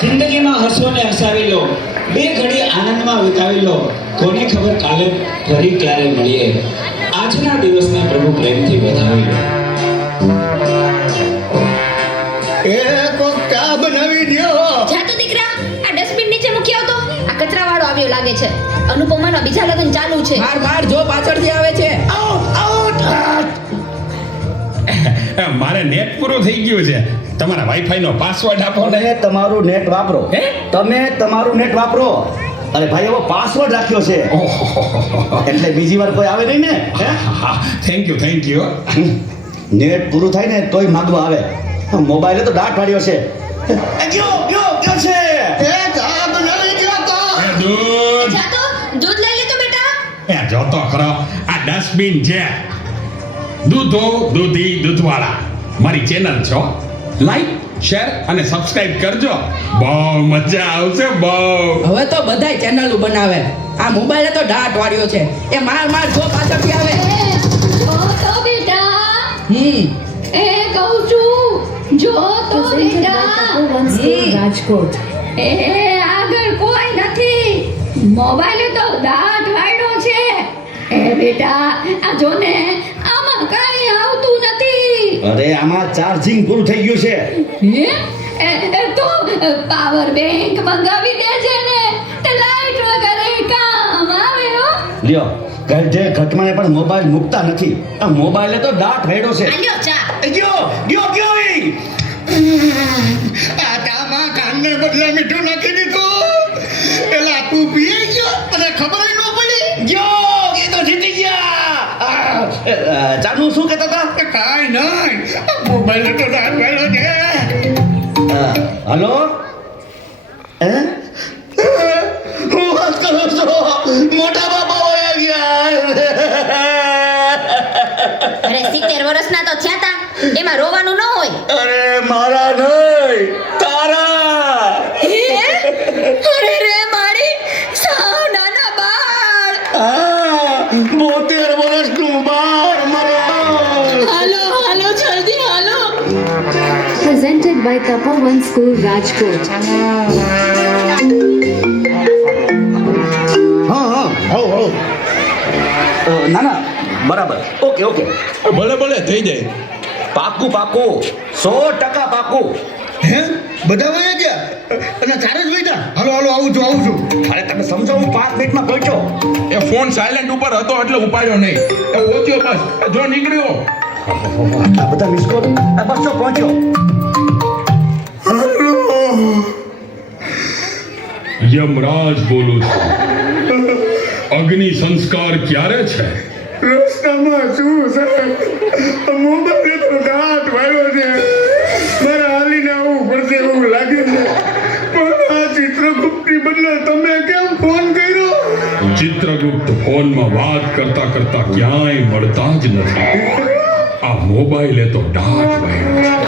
જિંદગીમાં હસો ને હસાવી લો, બે ઘડી આનંદમાં વિતાવી લો. કોને ખબર કાલે ફરી ક્યારે મળીએ. આજના દિવસને પ્રભુ પ્રેમથી વધાવી લો. એ કોક ચા બનાવી દ્યો. જા તો દીકરા, આ ડસ્ટબિન નીચે મૂકી આવતો. આ કચરાવાળો આવ્યો લાગે છે. અનુપમાના બીજા લગ્ન ચાલુ છે. માર જો પાછળથી આવે છે. મારે નેટ પૂરું થઈ ગયું છે. તમારા વાઈફાઈ નો પાસવર્ડ આપો ને. તમે તમારું નેટ વાપરો. હે? તમે તમારું નેટ વાપરો. અરે ભાઈ એવો પાસવર્ડ રાખ્યો છે એટલે બીજી વાર કોઈ આવે નહીં ને. Thank you. નેટ પૂરું થાય ને તોય માંગવા આવે. મોબાઈલે તો દાટ પાડ્યો છે. ગયો છે. એ ચા બનાવી દ્યો તો. દૂધ જા તો દૂધ લઈ લે તો બેટા. જોતો ખરો, આ ડસ્ટબિન છે. દૂધો દૂધી દૂધવાળા મારી ચેનલ છો. લાઈક શેર અને સબસ્ક્રાઇબ કરજો. બહુ મજા આવશે બહુ. હવે તો બધાય ચેનલો બનાવે. આ મોબાઈલે તો દાટ વાળ્યો છે. એ માર જો પાછળથી આવે. જો તો બેટા. હમ એ કહું છું, જો તો બેટા. રાજકોટ. એ આગળ કોઈ નથી. મોબાઈલે તો દાંત વાળ્યો છે. એ બેટા, આ જો ને, આમાં કાંઈ આવતું નથી. અરે આમાં ચાર્જિંગ પૂરું થઈ ગયું છે. હે? તો પાવર બેંક મંગાવી દેજે ને. તે લાઈટ વગર કામ આવે હો. લ્યો ગઢે ઘટમાને પણ મોબાઈલ મૂકતા નથી. આ મોબાઈલે તો દાટ રેડો છે. આલ્યો ચા. ગયો ઈ. આ ચામાં કાનને બદલે મીઠું નાખી દીધું. એલા તું પીએ ગયો મને ખબર ન પડી. ગયો એ તો જીતી ગયા. ચાનું શું કહેતા હતા? કાઈ નહીં, મોબાઈલ તો દાટ રેડો છે. હલો હે હું વાત કરું છું. મોટા બાપા વયા ગયા. અરે 70 વર્ષના તો થયા તા. એમાં રોવાનું ન હોય. અરે મારા નહીં, તારા. અરે રે મારી સાવ નાના બાળ. 72 વર્ષનું બાળ મર્યો. હાલો જલ્દી હાલો. Presented by Tapovan School, Rajkot. હા ના બરાબર. ઓકે ભલે થઈ જાય. પાકું 100% પાકું. હે બધા વયા ગયા અને ચારે જ વૈતા. હાલો આવું છું. અરે તમે સમજો, હું 5 મિનિટમાં પહોંચ્યો. એ ફોન સાયલેન્ટ ઉપર હતો એટલે ઉપાડ્યો નહીં. એ પહોંચ્યો બસ. જો નીકળ્યો. આ બધા મિસ કોલ. બસ તો પહોંચ્યો. યમરાજ બોલું છું. અગ્નિ સંસ્કાર ક્યારે છે? રસ્તામાં શું સાહેબ, મોબાઈલ તો દાંત વાળ્યો છે. મારે હાલીને આવવું પડશે એવું લાગે છે. પણ આ ચિત્રગુપ્તની બદલે તમે કેમ ફોન કર્યો? ચિત્રગુપ્ત ફોનમાં વાત કરતા ક્યાંય મળતા જ નથી. આ મોબાઈલે તો દાટ વાળ્યો છે.